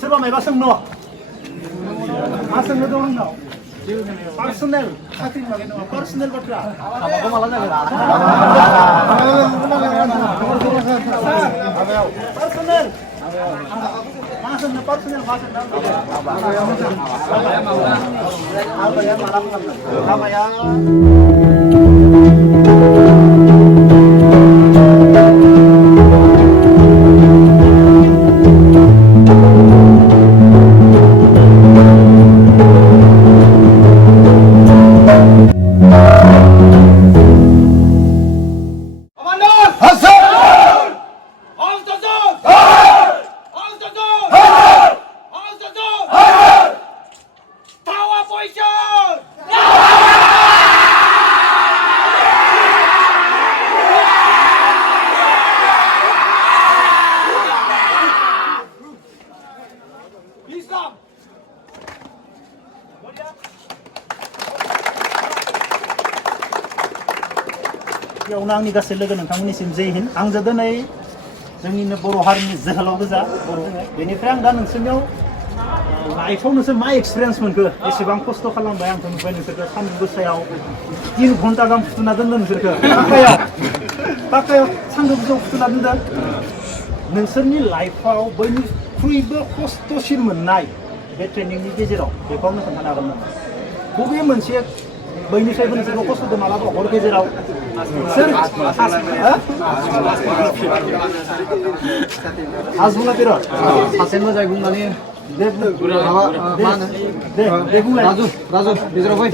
सोरबा मायबा सोंनो मा सोंनो दं आंनाव पार्सनेल साख्रिनि बागै नङा पार्सनेल बाथ्रा हाबाखौ माला जागोन पार्सनेल मा सोंनो पार्सनेल मा सोंनो हाबाया माला खालामगोन हाबाया बेयावनो आंनि गासै लोगो नोंथांमोननिसिम जय हिन्द आं दिनै जोंनिनो बर' हारिनि जोहोलाव गोजा बेनिफ्राय आं दा नोंसोरनियाव लाइफआव नोंसोर मा एक्सपिरियेन्स मोनखो एसेबां खस्थ' खालामबाय आंथ' नुबाय नोंसोरखौ सान्दुं गोसायाव 3 घन्टा गाहाम फुथुना दोनदों नोंसोरखौ पाक्कायाव सान्दुं गोसायाव फुथुना दोनदों नोंसोरनि लाइफआव बयनिख्रुइबो खस्थ'सिन मोननाय बे ट्रेनिंनि गेजेराव बेखौ आंनो खोन्थानो हागोन नामा बबे मोनसे बयनिफ्रायबो नोंसोरखौ खस्थ'दों मालाबा हर गेजेराव सोर आजमुला बिराद सासे मोजां बुंनानै दे बुंलाय राजु गेजेराव फै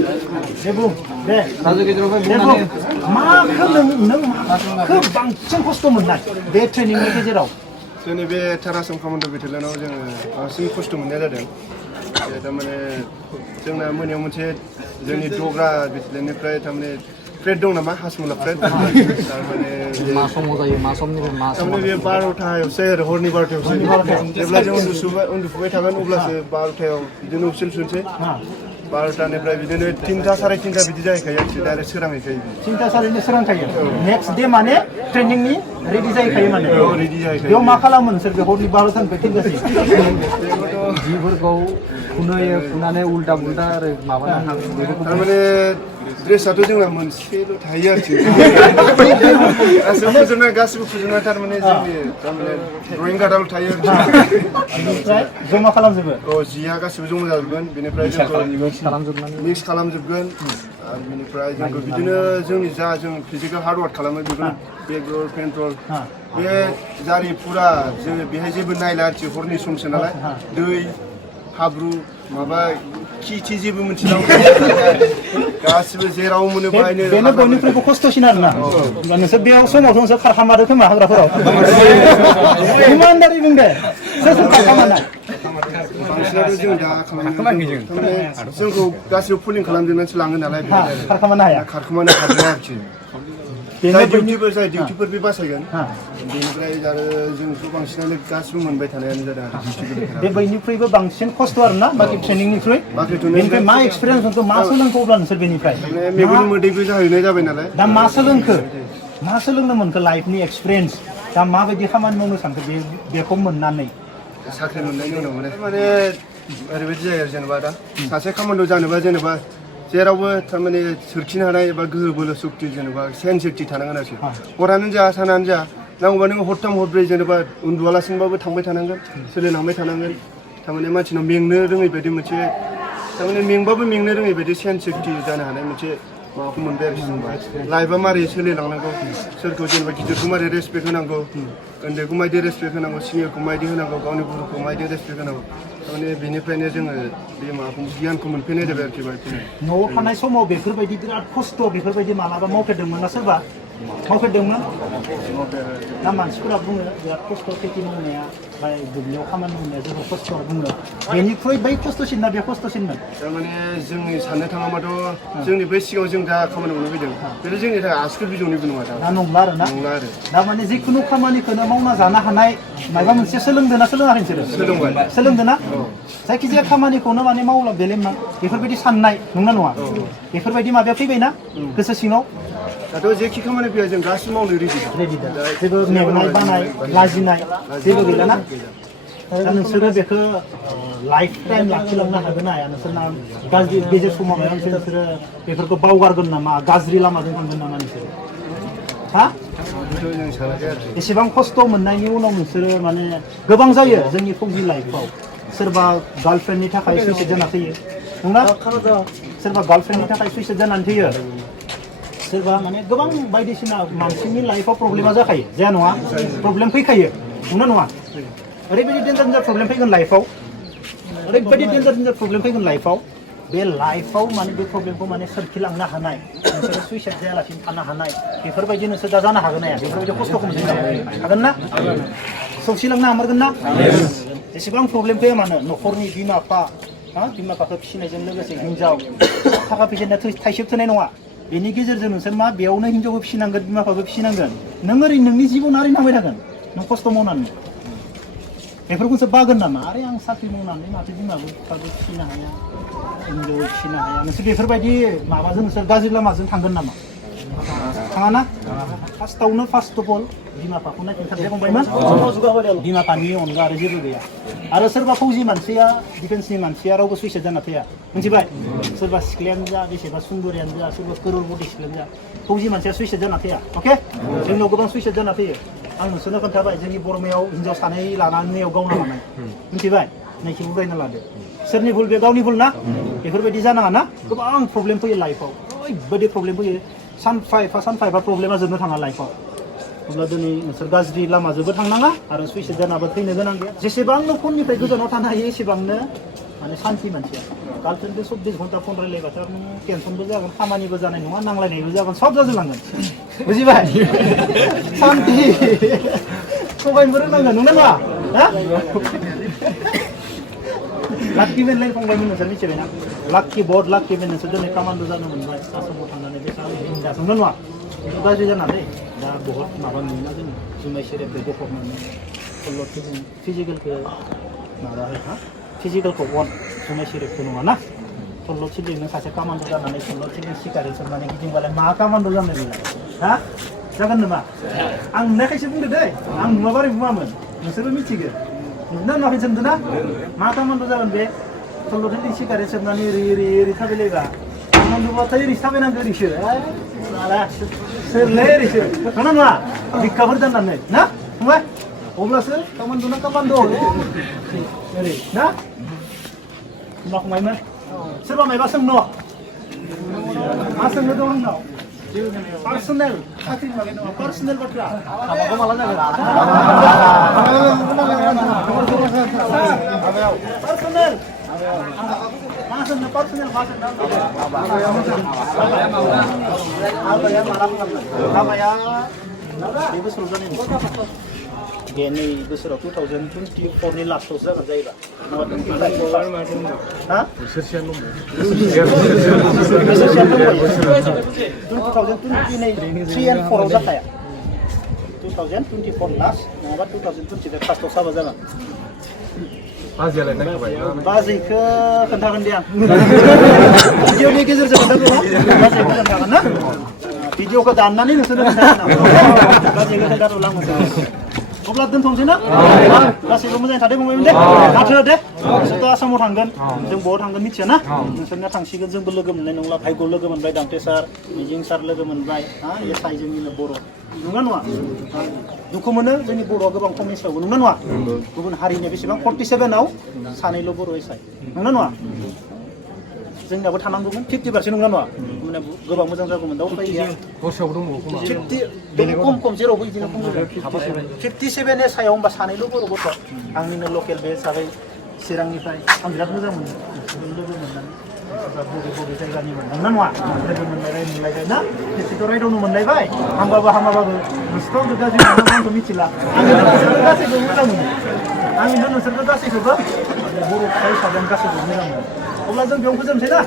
दे बुं दे राजु गेजेराव फै बुंनानै माखौ नों माखौ बांसिन खस्थ' मोननाय बे ट्रेनिंनि गेजेराव जोंनि बे थारासम कमान्ड' बेटेलियनाव जोङो बांसिन खस्थ' मोननाया जादों थारमाने जोंना मोनायाव मोनसे जोंनि दग्रा बेटेलियननिफ्राय थारमाने फ्रेड दं नामा हासमुला फ्रेड थारमाने मा समाव जायो मा समनिफ्राय मा थारमाने बे 12थायावसो आरो हरनि 12थायावसो जेब्ला जों उन्दुफुबाय थागोन अब्लासो 12थायाव बिदिनो उसिल सुनसै 12थानिफ्राय बिदिनो 3टा 3:30 बिदि जाहैखायो आरो सोरांहैखायो 3टा 3:30 सोरांखायो नेक्स्ट डे माने ट्रेनिंनि रेडि जाहैखायो माने रेडि जाहैखायो बेयाव मा खालामो नोंसोर बे हरनि 12थानिफ्राय 3टासिम जिफोरखौ फुनहोयो फुनानै उल्टा उल्टा आरो माबानानै थारमाने ड्रेसाथ' जोंना मोनसेल' थायो आरोखि गासिबो फुजोबनाय थारमाने जोंनि थारमाने ड्रयिं कार्डआल' थायो बेनिफ्राय जमा खालामजोबो जिया गासिबो जमा जाजोबगोन बेनिफ्राय जोंखौ मिक्स खालामजोबगोन आरो बेनिफ्राय जोंखौ बिदिनो जोंनि जा जों फिजिकेल हार्डवार्क खालामो बेखौनो बेगरल पेन्ट्रल बे जारि फुरा जोङो बेहाय जेबो नायला आरोखि हरनि समसो नालाय दै हाब्रु माबा खि जेबो मोनथिला गासिबो जेराव मोनो बाहायनो बेनो बयनिख्रुइबो खस्थ'सिन आरोना नोंसोर बेयाव समावथ' नोंसोर खारखामादो खोमा हाग्राफोराव इमानदारि बुं दे सोर खारखामानाय बांसिनाथ' जों दा थारमाने जोंखौ गासिबो पुलिं खालामजोबनानैसो लाङो नालाय खारखामानो हाया खारखोमानो हादों आरोखि जाय डिउटिफोर बे बासायगोन बेनिफ्राय आरो जोंथ' बांसिनानो गासिबो मोनबाय थानायानो जादों आरो बे बयनिख्रुइबो बांसिन खस्थ' आरोना बाखि ट्रेनिंनिख्रुइ बेनिफ्राय मा एक्सपिरियेन्स मोनखो मा सोलोंखो अब्ला नोंसोर बेनिफ्राय मेगन मोदैबो जाहैनाय जाबाय नालाय दा मा सोलोंखो मा सोलोंनो मोनखो लाइफनि एक्सपिरियेन्स दा माबायदि खामानि मावनो सानखो बेखौ मोननानै साख्रि मोननायनि उनाव माने ओरैबायदि जायो आरो जेनेबा दा सासे खामानियाव जानोबा जेनेबा जेरावबो थारमाने सोरखिनो हानाय एबा गोहो बोलो सक्ति जेनेबा सेन्सिटिभ थानांगोन आरोखि हरानो जा सानानो जा नांगौबा नोङो हरथाम हरब्रै जेनेबा उन्दुआलासिनोबाबो थांबाय थानांगोन सोलिलांबाय थानांगोन थारमाने मानसिनाव मेंनो रोङै बायदि मोनसे थारमाने मेंबाबो मेंनो रोङै बायदि सेन्सिटिभ जानो हानाय मोनसे माबाखौ मोनबाय आरोखि जेनेबा लाइफआ मारै सोलिलांनांगौ सोरखौ जेनेबा गिदिरखौ मारै रेसपेक्ट होनांगौ उन्दैखौ मायदि रेसपेक्ट होनांगौ सिनियरखौ मायदि होनांगौ गावनि गुरुखौ मायदि रेसपेक्ट होनांगौ थारमाने बेनिफ्रायनो जोङो बे माबाखौ गियानखौ मोनफैनाय जाबाय आरोखि न'आव थानाय समाव बेफोरबायदि बिराद खस्थ' बेफोरबायदि मालाबा मावफेरदोंमोन ना सोरबा मावफेरदोंमोन दा मानसिफोरा बुङो बिराद खस्थ' खेथि मावनाया ओमफ्राय दुब्लियाव खामानि मावनाया जोबोद खस्थ' बुङो बेनिख्रुइ बै खस्थ'सिन ना बे खस्थ'सिनमोन थारमाने जोंनि साननो थाङोबाथ' जोंनि बै सिगाङाव जों दा खामानि मावनो फैदों बेथ' जोंनि थाखाय आसिखौ बिजौनिबो नङा दा नंला आरो ना नंला आरो दा माने जिखुनु खामानिखौनो मावना जानो हानाय माबा मोनसे सोलोंदों ना सोलोङाखै नोंसोरो सोलोंदों ना जायखिजाया खामानिखौनो माने मावला बेलेग मा बेफोरबायदि साननाय नंना नङा बेफोरबायदि माबाया फैबायना गोसो सिङाव दाथ' जेखि खामानि फैया जों गासिबो मावनो रेडि दा जेबो मेंनाय बानाय लाजिनाय जेबो गैला ना दा नोंसोरो बेखौ लाइफ टाइम लाखिलांनो हागोन हाया नोंसोरना गाज्रि गेजेर समाव माबा मोनसे नोंसोरो बेफोरखौ बावगारगोन नामा गाज्रि लामाजों थांगोन नामा नोंसोरो हा बेखौथ' जों सानाखै आरोखि एसेबां खस्थ' मोननायनि उनाव नोंसोरो माने गोबां जायो जोंनि फौजि लाइफआव सोरबा गार्लफ्रेन्डनि थाखाय सुइसाइड जाना थैयो नंना सोरबा गार्लफ्रेन्डनि थाखाय सुइसाइड जानानै थैयो सोरबा माने गोबां बायदिसिना मानसिनि लाइफआव प्रब्लेमा जाखायो जाया नङा प्रब्लेम फैखायो नंना नङा ओरैबायदि डेन्जार डेन्जार प्रब्लेम फैगोन लाइफआव ओरैबायदि डेन्जार डेन्जार प्रब्लेम फैगोन लाइफआव बे लाइफआव माने बे प्रब्लेमखौ माने सोरखिलांनो हानाय नोंसोरो सुइसाइड जायालासिनो थानो हानाय बेफोरबायदि नोंसोर दा जानो हागोन हाया बेफोरबायदि खस्थ'खौ मोननो हागोन ना सौसिलांनो हामारगोन ना जेसेबां प्रब्लेम फैया मानो न'खरनि बिमा बिफाखौ फिसिनायजों लोगोसे हिनजाव थाखा फैसाया थाइसेब थोनाय नङा बेनि गेजेरजों नोंसोर मा बेयावनो हिनजावबो फिसिनांगोन बिमा बिफाबो फिसिनांगोन नों ओरैनो नोंनि जिबन ओरैनो थांबाय थागोन नों खस्थ' मावनानै बेफोरखौसो बागोन नामा आरे आं साख्रि मावनानै माथो बिमा बिफाबो फिसिनो हाया हिनजावबो फिसिनो हाया नोंसोर बेफोरबायदि माबाजों नोंसोर गाज्रि लामाजों थांगोन नामा थाङा ना फार्स्टआवनो फार्स्ट अफ अल बिमा बिफाखौ नायफिनथारदे फंबायमोन बिमा बिफानि अनगा आरो जेबो गैया आरो सोरबा फौजि मानसिया डिफेन्सनि मानसिया रावबो सुइसाइड जाना थैया मिथिबाय सोरबा सिख्लायानो जा बेसेबा सुन्दरियानो जा सोरबा करोरपति सिख्लायानो जा फौजि मानसिया सुइसाइड जाना थैया अके जोंनाव गोबां सुइसाइड जाना थैयो आं नोंसोरनो खोन्थाबाय जोंनि बरमायाव हिनजाव सानै लानानै गावना लानाय मिथिबाय नायखि उरायना लादो सोरनि भुल बे गावनि भुल ना बेफोरबायदि जानाङा ना गोबां प्रब्लेम फैयो लाइफआव ओरैबायदि प्रब्लेम फैयो सानफा एफा प्रब्लेमा जोबनो थाङा लाइफआव अब्ला दिनै नोंसोर गाज्रि लामाजोंबो थांनाङा आरो सुइसाइड जानाबो थैनो गोनां गैया जेसेबां न'खरनिफ्राय गोजानाव थानो हायो एसेबांनो माने शान्ति मानसिया गार्लफ्रेन्डजों 24 घन्टा फन रायलायबाथ' नों टेनसनबो जागोन खामानिबो जानाय नङा नांलायनायबो जागोन सब जाजोबलांगोन बुजिबाय शान्ति थगायनोबो रोंनांगोन नंना नङा हा लाक्कि मेनलाय फंबायमोन नोंसोर मिथिबायना लाक्कि बहुत लाक्कि मेन नोंसोर दिनै कामान्ड' जानो मोनबाय आसामाव थांनानै बेसेबां बिन्दास नंगौ नङा गाज्रि जानानै दा बहुत माबा नुयोना जों जुमाय सेरेबखौ गफबनानै फिजिकेलखौ माबा हा फिजिकेलखौ अन जुमाय सेरेबखौ नङा ना सल्ल' थिलिं नों सासे कामान्ड' जानानै सल्ल' थिलिं सिगारेट सोबनानै गिदिंबालाय मा कामान्ड' जानो बेलाय हा जागोन नामा आं नुनायखायसो बुंदो दै आं नुवाबारै बुङामोन नोंसोरबो मिथिगोन नुदों नुवाखै सोंदों ना मा कामान्ड' जागोन बे सल्ल' थिलिं सिगारेट सोबनानै ओरै थाबायलायबा कामान्ड'बाथाय ओरैसो थाबायनांगौ ओरैसो सोरलै ओरैसो नङा नङा बिखाफोर दाननानै ना फंबाय अब्लासो कामान्ड'ना कामान्ड' ओरै ना मा फंबायमोन सोरबा मायबा सोंनो मा सोंनो दं आंनाव पार्सनेल साख्रिनि बागै नङा पार्सनेल बाथ्रा हाबाखौ माला जागोन पार्सनेल मा सोंनो पार्सनेल मा सोंनो हाबाया माला खालामगोन हाबाया बे बोसोराव जानाय नङा बे नै बोसोराव 2024 नि लास्टआवसो जागोन जायोबा हा 2023 and 4 आव जाखाया 2024 लास्ट नङाबा 2025 फार्स्टआव साबा जागोन बाजैखौ खोन्थागोन दे आं भिडिअनि गेजेरजों बाजैखौ खोन्थागोन ना भिडिअखौ दाननानै नोंसोरनो खोन्थागोन बाजैखौ खोन्थाथ'ला आं अब्ला दोनथ'नोसै ना गासैबो मोजाङै थादों बुंबायमोन दे माथो दे नोंसोरथ' आसामाव थांगोन जों बहा थांगोन मिथिया ना नोंसोरना थांसिगोन जोंबो लोगो मोननाय नंला भाग्य लोगो मोनबाय दांते सार मिजिं सार लोगो मोनबाय हा एसाइ जोंनिनो बर' नङा नङा दुखु मोनो जोंनि बर'आ गोबां खमनि सायावबो नङा नङा गुबुन हारिनि बेसेबां 47आव सानैल' बर' एसाइ नङा नङा जोंनियाबो थानांगौमोन 50% नङा नङा माने गोबां मोजां जागौमोन दा उपाय गैया दस्रायावबो दंबावो 50 खम जेरावबो बिदिनो खम 57 सायाव होनबा सानैल' बर' गथ' आंनिनो लकेल बे हिसाबै चिरांनिफ्राय आं बिराद मोजां मोनो लोगो मोननानै बबे जायगानि मोनदों ना नङा लोगो मोनलायबाय ना खेबसेथ' रायदावनो मोनलायबाय हामबाबो नोंसोरथ' गाज्रि मोनो आंथ' मिथिला आंनो गासैखौबो मोजां मोनो आंनो नोंसोरखौ गासैखौबो बर' फिसा हिसाबै आं गासैखौबो मोजां मोनो अब्ला जों बेयाव फोजोबनोसै ना